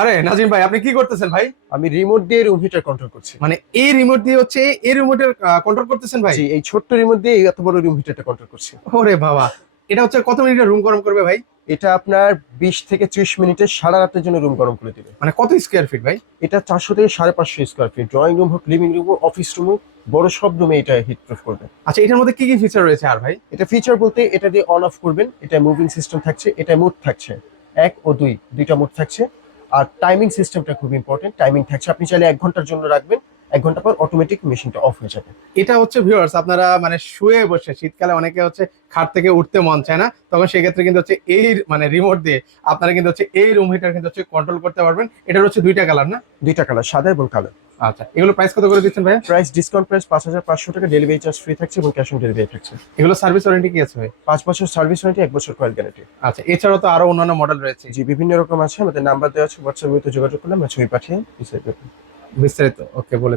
আরে নাজিম ভাই, আপনি কি করতেছেন ভাই? আমি রিমোট দিয়ে রুম হিটার কন্ট্রোল করছি। মানে এই রিমোট দিয়ে হচ্ছে এই রিমোটের কন্ট্রোল করতেছেন ভাই? জি, এই ছোট্ট রিমোট দিয়ে এই এত বড় রুম হিটারটা কন্ট্রোল করছি। ওরে বাবা, এটা হচ্ছে কত মিনিটে রুম গরম করবে ভাই? এটা আপনার 20 থেকে 30 মিনিটে সারা রাতের জন্য রুম গরম করে দিবে। মানে কত স্কোয়ার ফিট ভাই? এটা 400 থেকে 550 স্কোয়ার ফিট। ড্রয়িং রুম হোক, লিভিং রুম হোক, অফিস রুম হোক, বড় সব রুমে এটা হিট প্রুফ করবে। আচ্ছা, এটার মধ্যে কি কি ফিচার রয়েছে আর ভাই? এটা ফিচার বলতে এটা দিয়ে অন অফ করবেন, এটা মুভিং সিস্টেম থাকছে, এটা মোড থাকছে 1 ও 2, দুইটা মোড থাকছে। আর টাইমিং সিস্টেমটা খুব ইম্পর্টেন্ট, টাইমিং থাকছে। আপনি চাইলে 1 ঘন্টার জন্য রাখবেন, 1 ঘন্টা পর অটোমেটিক মেশিনটা অফ হয়ে যাবে। এটা হচ্ছে ভিউয়ার্স, আপনারা মানে শুয়ে বসে শীতকালে অনেকে হচ্ছে খাট থেকে উঠতে মন চায় না, তখন সেক্ষেত্রে কিন্তু হচ্ছে এই মানে রিমোট দিয়ে আপনারা কিন্তু হচ্ছে এই রুম হিটার কিন্তু হচ্ছে কন্ট্রোল করতে পারবেন। এটার হচ্ছে দুইটা কালার না? দুইটা কালার, সাদা এবং কালো। আচ্ছা, এগুলো প্রাইস কত করে দিচ্ছেন ভাই? প্রাইস ডিসকাউন্ট প্রাইস 5500 টাকা, ডেলিভারি চার্জ ফ্রি থাকছে এবং ক্যাশ অন ডেলিভারি থাকছে। এগুলো সার্ভিস ওয়ারেন্টি কি আছে ভাই? 5 বছর সার্ভিস ওয়ারেন্টি, 1 বছর কয়েল গ্যারান্টি। আচ্ছা, এছাড়াও তো আরো অন্যান্য মডেল রয়েছে। জি, বিভিন্ন রকম আছে। আমাদের নাম্বার দেওয়া আছে, হোয়াটসঅ্যাপে যোগাযোগ করলে আমরা ছবি পাঠিয়ে ডিসাইড করব। বিস্তারিত ওকে বলে